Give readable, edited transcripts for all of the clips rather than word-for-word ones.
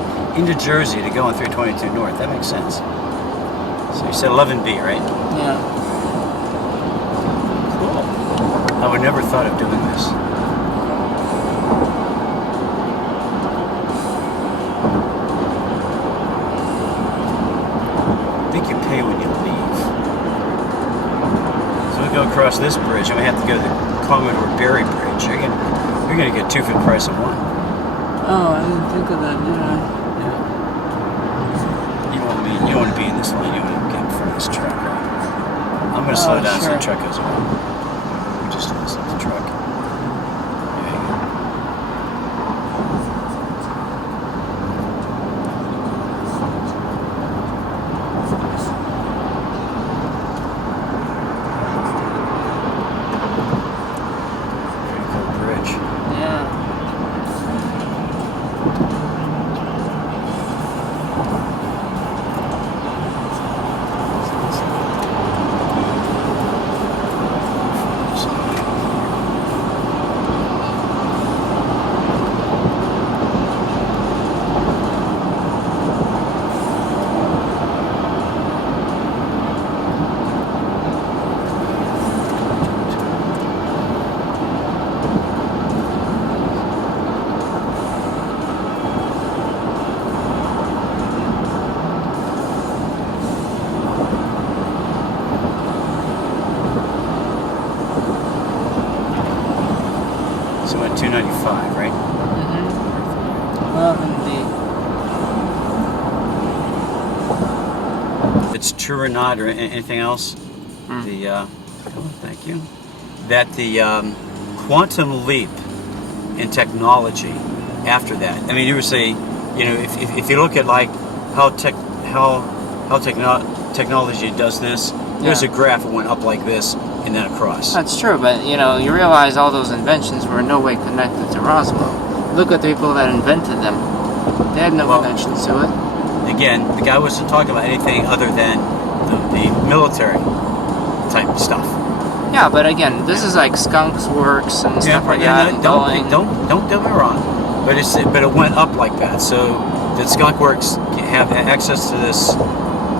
drives into Jersey to go on 322 North. That makes sense. So you said 11B, right? Yeah. Cool. I would never thought of doing this. I think you pay when you leave. So we go across this bridge, and we have to go to the Commodore Barry Bridge. You're gonna get two for the price of one. Oh, I didn't think of that, did I? Yeah. You don't want to be in this lane. You want to get in front of this truck. Right? I'm gonna slow down so the truck goes away. We just do this with the truck. There you go. Pretty cool bridge. Yeah. So at 295, right? Mm-hmm. Well, indeed. If it's true or not, or anything else, thank you. That the quantum leap in technology after that. I mean, you would say, if you look at like how technology does this, there's a graph that went up like this and then across. That's true, but you realize all those inventions were in no way connected to Roswell. Look at the people that invented them. They had no connections to it. Again, the guy wasn't talking about anything other than the military type stuff. Yeah, but again, this is like Skunk's works and stuff like that. Don't get me wrong, but it went up like that. So did Skunk Works have access to this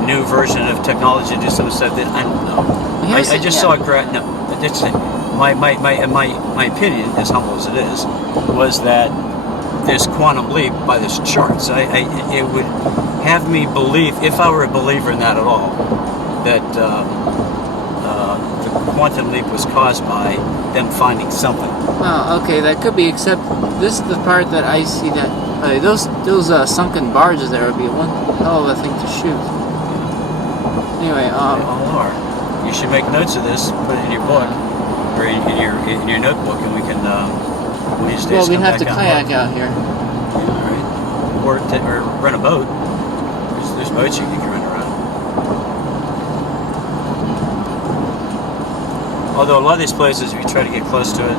new version of technology to do some stuff that I don't know. I just saw a graph. No, my opinion, as humble as it is, was that this quantum leap by this chart. So it would have me believe, if I were a believer in that at all, that the quantum leap was caused by them finding something. Well, okay, that could be. Except this is the part that I see that those sunken barges there would be one hell of a thing to shoot. Anyway, They all are. You should make notes of this, put it in your book, or in your notebook, and we can one of these days we have to back kayak out here. Yeah, all right. Or rent a boat. There's boats you can rent around. Although a lot of these places, if you try to get close to it,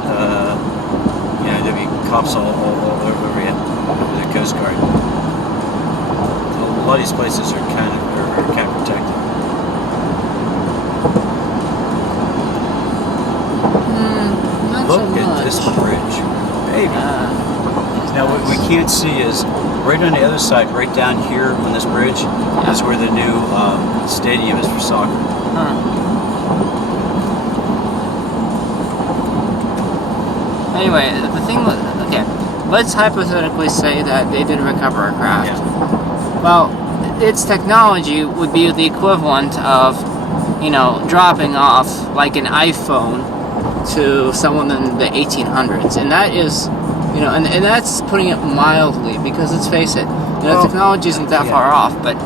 there'll be cops all over you with a Coast Guard. A lot of these places are kind of protected. Look at this bridge, baby. Now what we can't see is right on the other side, right down here on this bridge, is where the new stadium is for soccer. Anyway, the thing was, let's hypothetically say that they did recover a craft. Yeah. Well, its technology would be the equivalent of, dropping off like an iPhone to someone in the 1800s, and that is, and that's putting it mildly, because let's face it, technology isn't that far off, but